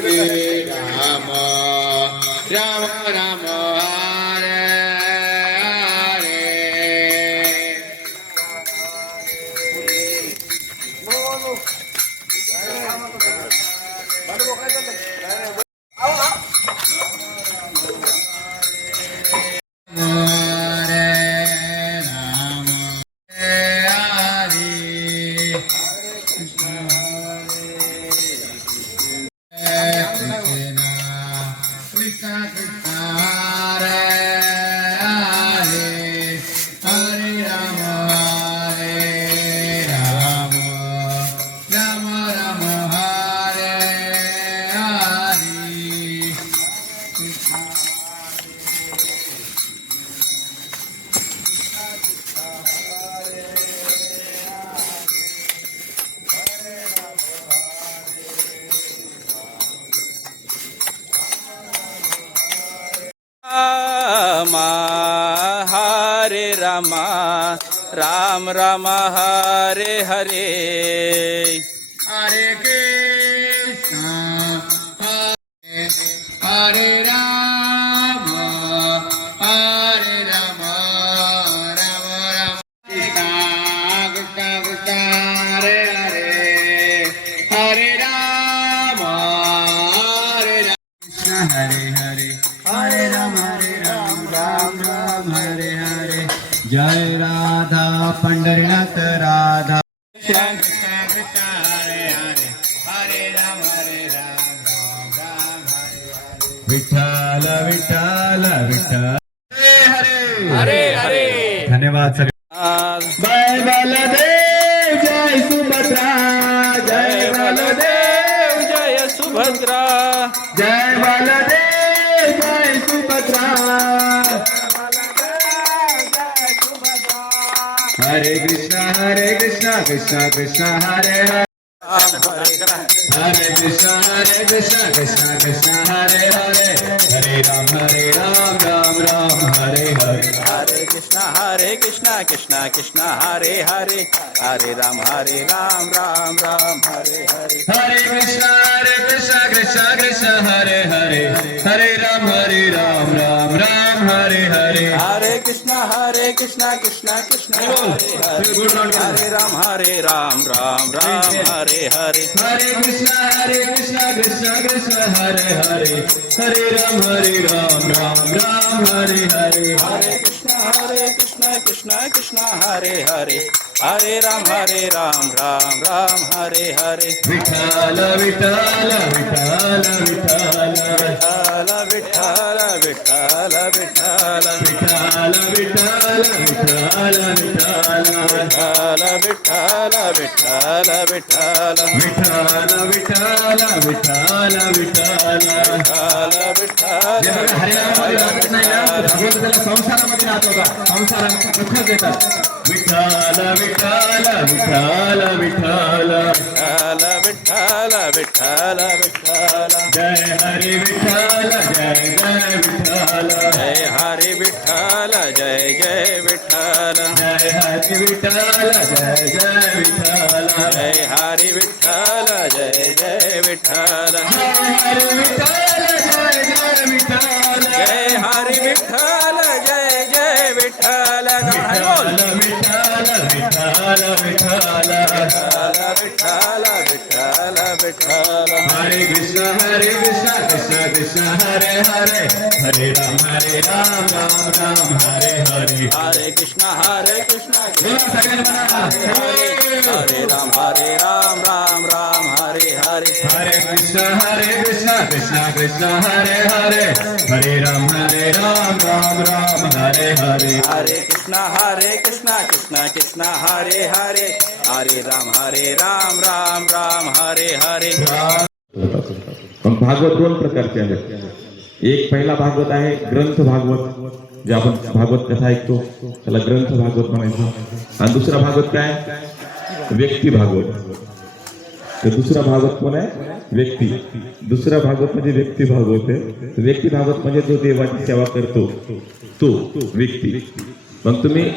राम राम राम हरे हरे हरे राम राम राम हरे हरे हरे कृष्ण हरे राम राम राम कृष्ण कृष्ण कृष्ण हरे हरे हरे राम कृष्ण हरे हरे हरे राम राम राम हरे हरे जय राधा पंढरीनाथ राधा कृष्ण कृष्ण कृष्ण हरे हरे हरे राम राम राम हरे हरे विठ्ठल विठ्ठल विठ्ठल हरे हरे हरे धन्यवाद सर जय बलदेव जय सुभद्रा जय बलदेव जय सुभद्रा जय बलदेव जय सुभद्रा हरे कृष्ण कृष्ण कृष्ण हरे हरे हरे कृष्ण कृष्ण कृष्ण हरे हरे हरे राम राम राम हरे हरे हरे कृष्ण कृष्ण कृष्ण हरे हरे हरे राम राम राम हरे हरे हरे कृष्ण कृष्ण कृष्ण हरे हरे हरे राम राम राम हरे हरे हरे कृष्ण कृष्ण कृष्ण हरे हरे हरे राम राम राम हरे हरे हरे कृष्ण कृष्ण कृष्ण हरे हरे हरे राम राम राम हरे हरे हरे कृष्ण कृष्ण कृष्ण हरे हरे हरे राम राम राम हरे हरे विठ्ठल विठ्ठल विठ्ठल विठ्ठल विठ्ठल विठ्ठल विठ्ठल विठ्ठल विठ्ठल विठ्ठल विठ्ठल विठ्ठल विठ्ठल विठ्ठल विठ्ठल विठ्ठल विठ्ठल विठ्ठल विठ्ठल भगवंताला संसारामध्ये राहत होता संसारामध्ये दुःख देतात विठ्ठल विठ्ठल विठ्ठल विठ्ठल विठ्ठल विठ्ठल विठ्ठल जय हरी विठ्ठल जय जय विठ्ठल जय हरी विठ्ठल जय जय विठ्ठल जय हरी विठ्ठल जय जय विठ्ठल जय हरी विठ्ठल जय जय विठ्ठल जय हरी विठ्ठल जय जय विठ्ठल जय हरी विठ्ठल जय जय विठ्ठल विठ्ठल विठ्ठल विठ्ठल विठ्ठल विठ्ठल विठ्ठल हरे कृष्ण कृष्ण कृष्ण हरे हरे हरे राम राम राम हरे हरे हरे कृष्ण कृष्ण बोला सगळ्यांना हरे राम राम राम हरे हरे हरे कृष्ण कृष्ण कृष्ण हरे हरे हरे राम राम राम हरे हरे हरे कृष्ण कृष्ण कृष्ण हरे हरे हरे राम राम राम हरे हरे पण भागवत दोन प्रकारचे आहेत. एक पहिला भागवत आहे ग्रंथ भागवत, जे आपण भागवत कथा ऐकतो त्याला ग्रंथ भागवत म्हणायचं. आणि दुसरा भागवत काय, व्यक्ती भागवत. तर दुसरा भागवत कोण आहे, व्यक्ती. दुसरा भागवत म्हणजे व्यक्ती भागवत आहे. व्यक्ती भागवत म्हणजे जो देवाची सेवा करतो तो व्यक्ती. मग तुम्ही